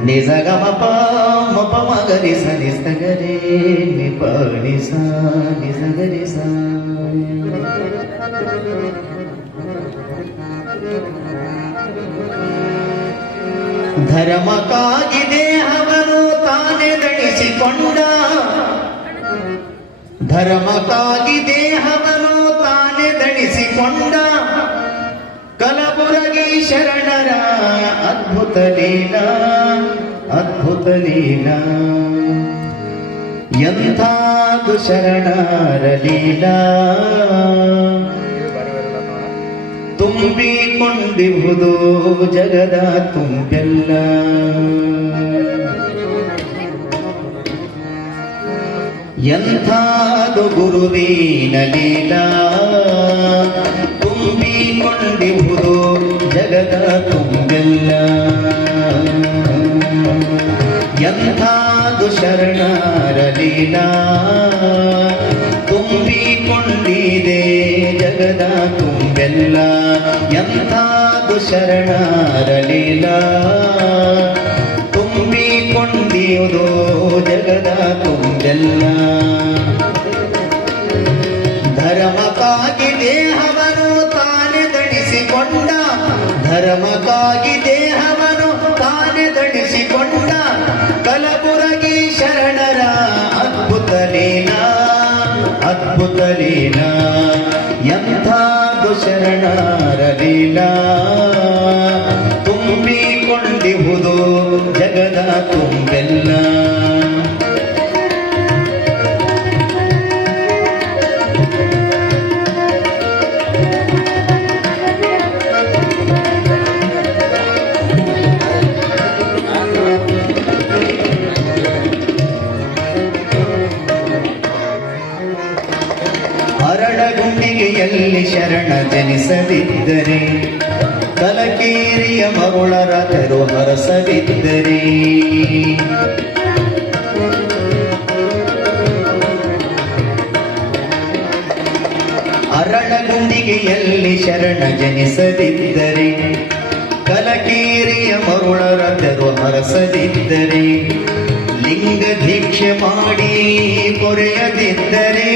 ನಿಜ ಗಮ ಪ ಮಪ ಮಗರಿ ಸ ನಿಸ ಗರಿ ನಿ ಪ ನಿ ಸ ನಿಸ ಗರಿ ಸ. ಧರ್ಮಕ್ಕಾಗಿ ದೇಹವನ್ನು ತಾನೇ ದಣಿಸಿಕೊಂಡ, ಧರ್ಮಕ್ಕಾಗಿ ದೇಹವನ್ನು ತಾನೇ ದಣಿಸಿಕೊಂಡ ಕಲಬುರಗಿ ಶರಣರ ಅದ್ಭುತ ಲೀಲಾ, ಅದ್ಭುತ ಲೀಲಾ. ಎಂಥಾದು ಶರಣರ ಲೀಲಾ, ತುಂಬಿಕೊಂಡಿಹುದು ಜಗದ ತುಂಬೆಲ್ಲ. ಎಂಥಾದು ಗುರುವಿನ ಲೀಲಾ, ತುಂಬಿಕೊಂಡಿಹುದು ಜಗದ ತುಂಬೆಲ್ಲ. ಎಂಥಾದು ಶರಣರ ಲೀಲಾ, ತುಂಬಿಕೊಂಡಿದೆ ಜಗದ ತುಂಬೆಲ್ಲ. ಎಂಥಾದು ಶರಣರ ಲೀಲಾ, ತುಂಬಿಕೊಂಡಿಯುವುದು ಜಗದ ತುಂಬೆಲ್ಲ. ಧರ್ಮಕ್ಕಾಗಿ ದೇಹವನ್ನು ತಾನೇ ದಣಿಸಿಕೊಂಡ, ಧರ್ಮಕ್ಕಾಗಿ ದೇಹವನ್ನು ತಾನೇ ದಣಿಸಿಕೊಂಡ ಕಲಬುರಗಿ ಶರಣರ ಅದ್ಭುತ ಲೀಲಾ, ಅದ್ಭುತ ಲೀಲಾ. ಎಂಥಾದು ಶರಣರ ಲೀಲಾ, ತುಂಬಿಕೊಂಡಿಹುದು ಜಗದ ತುಂಬೆಲ್ಲ. ಹರಡಗುಂಡಿಗೆಯಲ್ಲಿ ಶರಣ ಜನಿಸದಿದ್ದರೆ, ಕಲಕೇರಿಯ ಮರುಳರ ತೆರು ಹರಸದಿದ್ದರೆ, ಅರಳಗುಂಡಿಗೆಯಲ್ಲಿ ಶರಣ ಜನಿಸದಿದ್ದರೆ, ಕಲಕೇರಿಯ ಮರುಳರ ತೆರು ಹರಸದಿದ್ದರೆ, ಲಿಂಗ ದೀಕ್ಷೆ ಮಾಡಿ ಕೊರೆಯದಿದ್ದರೆ,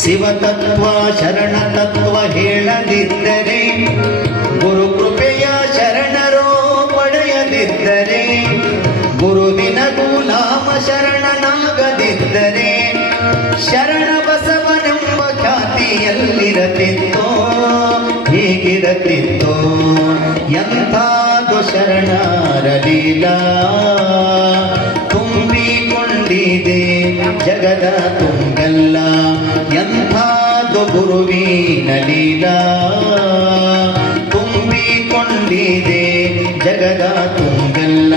ಶಿವತತ್ವ ಶರಣ ತತ್ವ ಹೇಳದಿದ್ದರೆ, ಗುರು ಕೃಪೆಯ ಶರಣರೋ ಪಡೆಯದಿದ್ದರೆ, ಗುರುವಿನ ಗುಲಾಮ ಶರಣನಾಗದಿದ್ದರೆ, ಶರಣ ಬಸವನೆಂಬ ಖ್ಯಾತಿಯಲ್ಲಿರತಿತ್ತೋ, ಹೀಗಿರತಿತ್ತೋ. ಎಂಥಾದು ಶರಣರ ಲೀಲಾ, ತುಂಬಿಕೊಂಡಿದೆ ಜಗದ ತುಂಬೆಲ್ಲ. ಎಂಥಾದು ಗುರುವಿನ ಲೀಲಾ, ತುಂಬಿಕೊಂಡಿದೆ ಜಗದ ತುಂಬೆಲ್ಲ.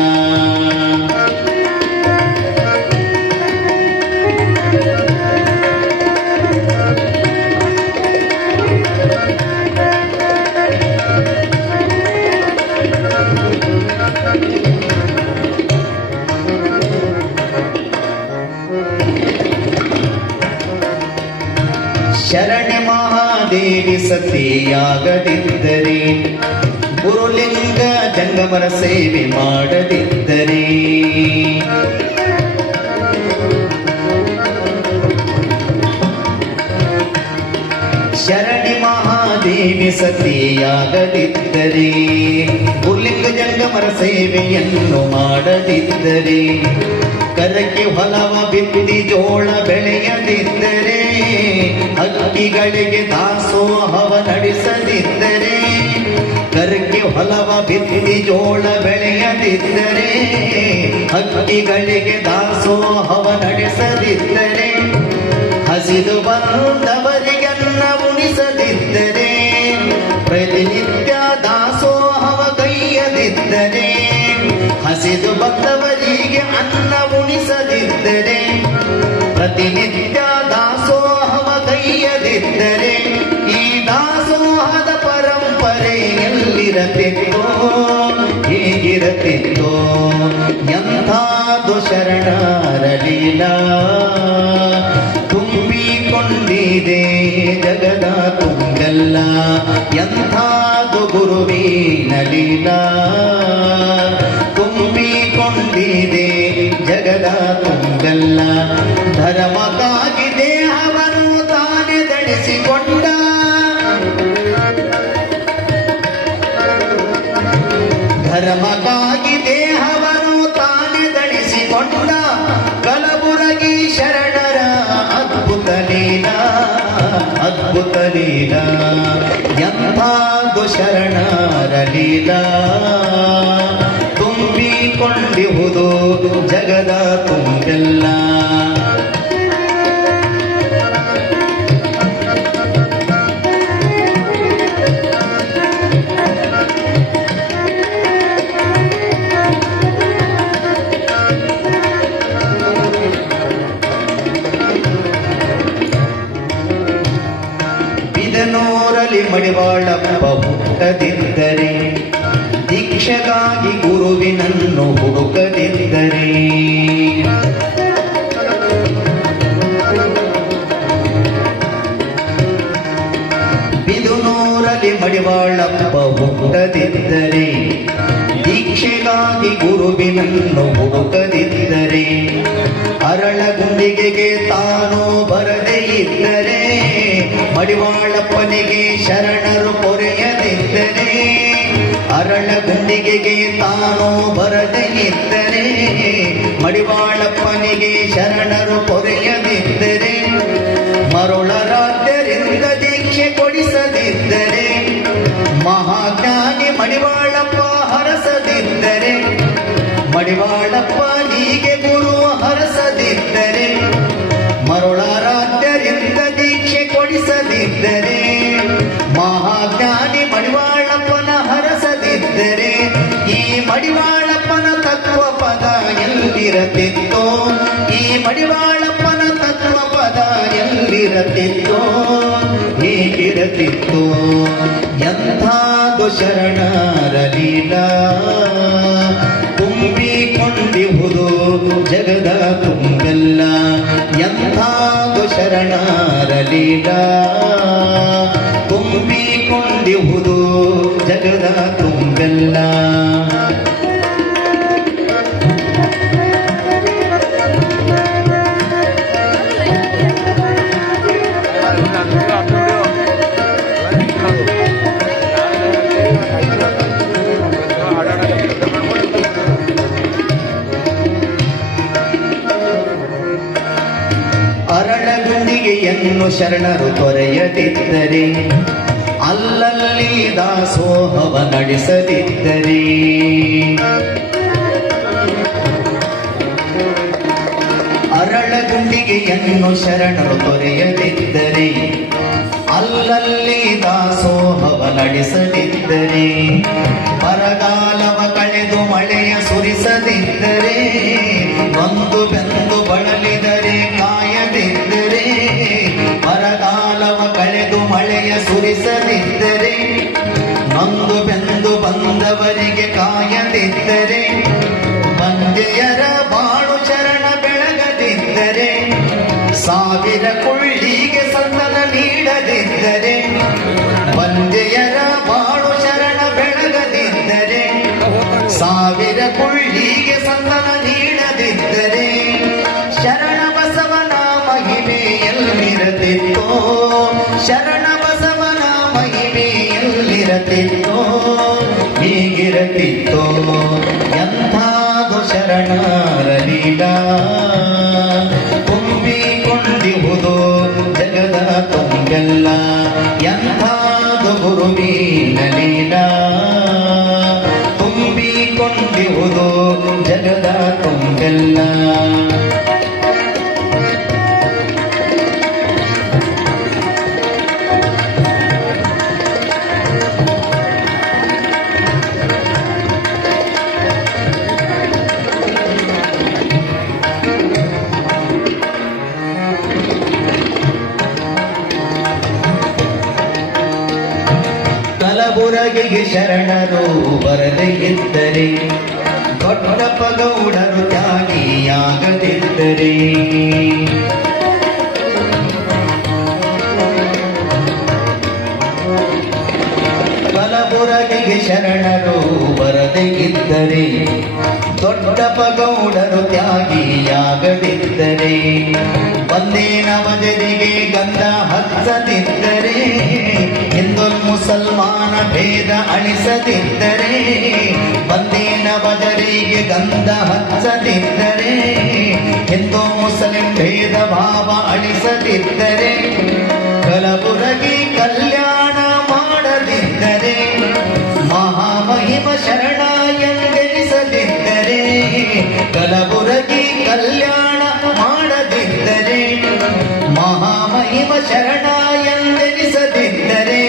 ಶರಣೆ ಮಹಾದೇವಿ ಸತಿಯಾಗದಿದ್ದರೆ, ಗುರುಲಿಂಗ ಜಂಗಮರ ಸೇವೆ ಮಾಡದಿದ್ದರೆ, ಶರಣೆ ಮಹಾದೇವಿ ಸತಿಯಾಗದಿದ್ದರೆ, ಗುರುಲಿಂಗ ಜಂಗಮರ ಸೇವೆಯನ್ನು ಮಾಡದಿದ್ದರೆ, ಕರಕ್ಕೆ ಹೊಲವ ಬಿತ್ತಿ ಜೋಳ ಬೆಳೆಯದಿದ್ದರೆ, ಹಕ್ಕಿಗಳಿಗೆ ದಾಸೋಹವ ನಡೆಸದಿದ್ದರೆ, ಕರಕ್ಕೆ ಹೊಲವ ಬಿತ್ತಿ ಜೋಳ ಬೆಳೆಯದಿದ್ದರೆ, ಹಕ್ಕಿಗಳಿಗೆ ದಾಸೋಹವ ನಡೆಸದಿದ್ದರೆ, ಹಸಿದು ಬಂದವರಿಗನ್ನ ಉಣಿಸದಿದ್ದರೆ, ಪ್ರತಿನಿತ್ಯ ದಾಸೋಹವ ಕೈಯದಿದ್ದರೆ, ಹಸಿದು ಬಂದವರಿಗೆ ಅನ್ನ ಉಣಿಸದಿದ್ದರೆ, ಪ್ರತಿನಿತ್ಯ ದಾಸೋಹವ ಕೈಯದಿದ್ದರೆ, ಈ ದಾಸೋಹದ ಪರಂಪರೆ ಎಲ್ಲಿರತಿತ್ತೋ, ಹೀಗಿರತಿತ್ತೋ. ಎಂಥಾದು ಶರಣರ ಲೀಲಾ, ತುಂಬಿಕೊಂಡಿದೆ ಜಗದ ತುಂಬೆಲ್ಲ. ಎಂಥಾದು ಗುರುವಿನ ಲೀಲಾ, ತುಂಬಿಕೊಂಡಿದೆ ಧರ್ಮಕ್ಕಾಗಿ ದೇಹವನ್ನು ತಾನೇ ದಣಿಸಿಕೊಂಡ ಕಲಬುರಗಿ ಶರಣರ ಅದ್ಭುತ ಲೀಲಾ ಅದ್ಭುತ ಲೀಲಾ ಎಂಥಾದು ಶರಣರ ಲೀಲಾ ತುಂಬಿಕೊಂಡಿಹುದು ಜಗದ ತುಂಬೆಲ್ಲ ಬಿದನೂರಲ್ಲಿ ಮಡಿವಾಳಪ್ಪ ಹುಟ್ಟದಿದ್ದರೆ ದೀಕ್ಷೆಗಾಗಿ ಗುರುವಿನನ್ನು ಹುಡುಕದಿದ್ದರೆ ಬಿದನೂರಲ್ಲಿ ಮಡಿವಾಳಪ್ಪ ಹುಟ್ಟದಿದ್ದರೆ ದೀಕ್ಷೆಗಾಗಿ ಗುರುವಿನನ್ನು ಹುಡುಕದಿದ್ದರೆ ಅರಳಗುಂಡಿಗೆಗೆ ತಾನು ಬರದೇ ಇದ್ದರೆ ಮಡಿವಾಳಪ್ಪನಿಗೆ ಶರಣರು ಪೊರೆಯದಿದ್ದರೆ ಅರಳಗುಂಡಿಗೆಗೆ ತಾನು ಬರದೇ ಇದ್ದರೆ ಮಡಿವಾಳಪ್ಪನಿಗೆ ಶರಣರು ಪೊರೆಯದಿದ್ದರೆ ಮರುಳರಾದ್ದರಿಂದ ದೀಕ್ಷೆ ಕೊಡಿಸದಿದ್ದರೆ ಮಹಾಜ್ಞಾನಿ ಮಡಿವಾಳಪ್ಪ ಹರಸದಿದ್ದರೆ ಮಡಿವಾಳಪ್ಪ ನೀಗೆ ಗುರು ಹರಸದಿದ್ದರೆ ಮರುಳರಾದ್ದರಿಂದ ದೀಕ್ಷೆ ಕೊಡಿಸದಿದ್ದರೆ ಮಹಾಜ್ಞಾನಿ ಮಡಿವಾಳಪ್ಪನ ಹರಸದಿದ್ದರೆ ಈ ಮಡಿವಾಳಪ್ಪನ ತತ್ವ ಪದ ಎಲ್ಲಿರತಿತ್ತೋ ಈ ಮಡಿವಾಳಪ್ಪನ ತತ್ವ ಪದ ಎಲ್ಲಿರತಿತ್ತೋ ಹೀಗಿರತಿತ್ತೋ ಎಂಥಾದು ಶರಣರ ಲೀಲಾ ತುಂಬಿಕೊಂಡಿಹುದು ಜಗದ ತುಂಬೆಲ್ಲ ಎಂಥಾದು ಶರಣರ ಲೀಲಾ ತುಂಬಿಕೊಂಡಿಹುದು ಜಗದ ತುಂಬೆಲ್ಲ ಅರಳಗುಂಡಿಗೆಯನ್ನು ಶರಣರು ತೊರೆಯದಿದ್ದರೆ ಅಲ್ಲಲ್ಲಿ ದಾಸೋಹವ ನಡೆಸದಿದ್ದರೆ ಅರಳಗುಂಡಿಗೆಯನ್ನು ಶರಣರು ತೊರೆಯದಿದ್ದರೆ ಅಲ್ಲಲ್ಲಿ ದಾಸೋಹವ ನಡೆಸದಿದ್ದರೆ ಬರಗಾಲವ ಕಳೆದು ಮಳೆಯ ಸುರಿಸದಿದ್ದರೆ ನೊಂದು ಬೆಂದು ಬಳಲಿದರೆ ಕಾಯದಿದ್ದರೆ ಬರಗಾಲವ ಕಳೆದು ಮಳೆಯ ಸುರಿಸದಿದ್ದರೆ ನೊಂದು ಬೆಂದು ಬಂದವರಿಗೆ ಕಾಯದಿದ್ದರೆ ಮಂದೆಯರ ಬಾಳು ಚರಣ ಬೆಳಗದಿದ್ದರೆ ಸಾವಿರ ಕೊಳ್ಳಿಗೆ ಸಂದನ ನೀಡದಿದ್ದರೆ ಮಂದೆಯರ ಬಾಳು ಶರಣ ಬೆಳಗದಿದ್ದರೆ ಸಾವಿರ ಕೊಳ್ಳಿಗೆ ಸಂದನ ನೀಡದಿದ್ದರೆ ಶರಣ ಬಸವನ ಮಹಿಮೆ ಎಲ್ಲಿರತಿತ್ತೋ ಶರಣ ಬಸವನ ಮಹಿಮೆ ಎಲ್ಲಿರತಿತ್ತೋ ಹೀಗಿರತಿತ್ತೋ ಎಂಥಾದು ಶರಣರ ಲೀಲಾ ತುಂಬಿಕೊಂಡಿಹುದು ಜಗದ ತುಂಬೆಲ್ಲ ಎಂಥಾದು ಗುರುವಿನ ಲೀಲಾ ತುಂಬಿಕೊಂಡಿಹುದು ಜಗದ ತುಂಬೆಲ್ಲ ಕಲಬುರಗಿಗೆ ಶರಣರು ಬರದೇ ಇದ್ದರೆ ದೊಡ್ಡಪ್ಪ ಗೌಡರು ತ್ಯಾಗಿಯಾಗದಿದ್ದರೆ ಕಲಬುರಗಿಗೆ ಶರಣರು ಬರದೇ ಇದ್ದರೆ ದೊಡ್ಡಪ್ಪ ಗೌಡರು ತ್ಯಾಗಿಯಾಗ ಆಗದಿದ್ದರೆ ಒಂದೇ ನವಜರಿಗೆ ಗಂಧ ಹಚ್ಚದಿದ್ದರೆ ಹಿಂದೂ ಮುಸಲ್ಮಾನ ಭೇದ ಅಳಿಸದಿದ್ದರೆ ಒಂದೇ ನವಜರಿಗೆ ಗಂಧ ಹಚ್ಚದಿದ್ದರೆ ಹಿಂದೂ ಮುಸ್ಲಿಂ ಭೇದ ಭಾವ ಅಳಿಸದಿದ್ದರೆ ಕಲಬುರಗಿ ಕಲ್ಯಾಣ ಮಾಡದಿದ್ದರೆ ಮಹಾಮಹಿಮ ಶರಣ ಎಂದೆನಿಸದಿದ್ದರೆ ಕಲಬುರಗಿ ಕಲ್ಯಾಣ ಮಾಡದಿದ್ದರೆ ಮಹಾಮಹಿಮ ಶರಣ ಎಂದೆನಿಸದಿದ್ದರೆ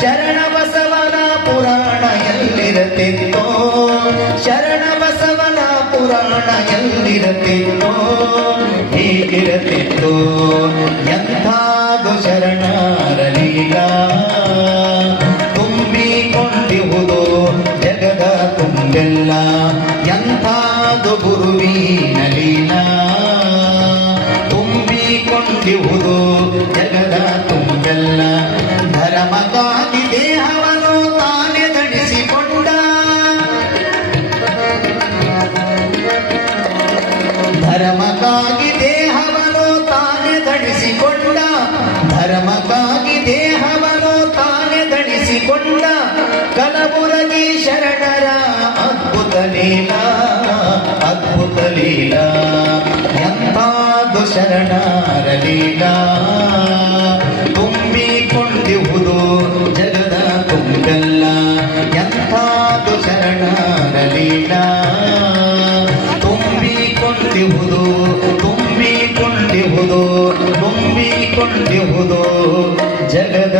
ಶರಣ ಬಸವನ ಪುರಾಣ ಎಲ್ಲಿರತಿತ್ತೋ ಶರಣ ಬಸವನ ಪುರಾಣ ಎಲ್ಲಿರತಿತ್ತೋ ಹೀಗಿರತಿತ್ತೋ ಎಂಥಾದು ಶರಣರ ಲೀಲಾ ತುಂಬಿಕೊಂಡಿಹುದು ಜಗದ ತುಂಬೆಲ್ಲ ಎಂಥಾದು ಗುರುವಿನ ಲೀಲಾ ತುಂಬಿಕೊಂಡಿಹುದು ಜಗದ ತುಂಬೆಲ್ಲ ಧರ್ಮಕ್ಕಾಗಿ ದೇಹವನ್ನು ತಾನೇ ಧರಿಸಿಕೊಂಡ ಧರ್ಮಕ್ಕಾಗಿ ದೇಹವನ್ನು ತಾನೇ ಧರಿಸಿಕೊಂಡ ಧರ್ಮಕ್ಕಾಗಿ ದೇಹವನ್ನು ತಾನೇ ಧರಿಸಿಕೊಂಡ ಕಲಬುರಗಿ ಶರಣರ ಅದ್ಭುತ ಲೀಲಾ ಅದ್ಭುತ ಲೀಲಾ ಎಂಥಾದು ಶರಣರ ಲೀಲಾ ತುಂಬಿಕೊಂಡಿಹುದು ಜಗದ ತುಂಬೆಲ್ಲ ಎಂಥಾದು ಶರಣರ ಲೀಲಾ ತುಂಬಿಕೊಂಡಿಹುದು ತುಂಬಿಕೊಂಡಿಹುದು ತುಂಬಿಕೊಂಡಿಹುದು ಜಗದ